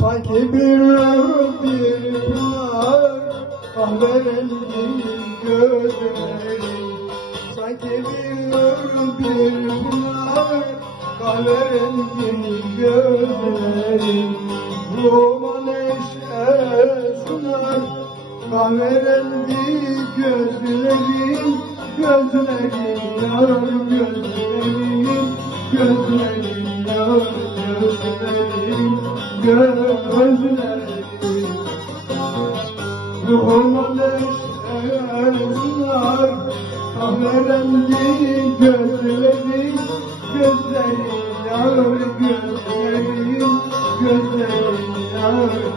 Sanki bir bir pınar kahverengi gözlerin Sanki bir bir pınar Kahverengi gözlerin Ruhuma neşe sunar Kahverengi gözlerin Gözlerin yar gözlerin Gözlerin yar gözlerin Gözlerin Ruhuma neşeler Kahverengi gözlerin Gözlerin yar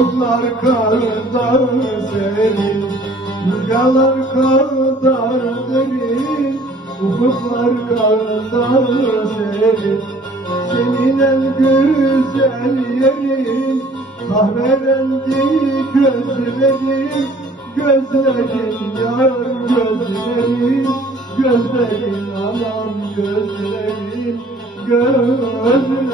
ufuklar kadar serin. Rüyalar kadar derin, ufuklar kadar serin. Senin en güzel yerin, kahverengi gözlerin, gözlerin yar gözlerin, gözlerin anam gözlerin, gözlerin.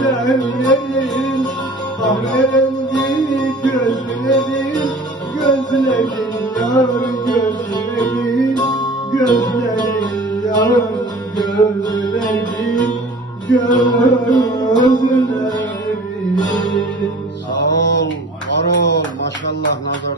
Güzel yerin, kahverengi gözlerin, gözlerin yar gözlerin, gözlerin yar gözlerin, gözlerin. Sağ ol, var ol. Maşallah nazar.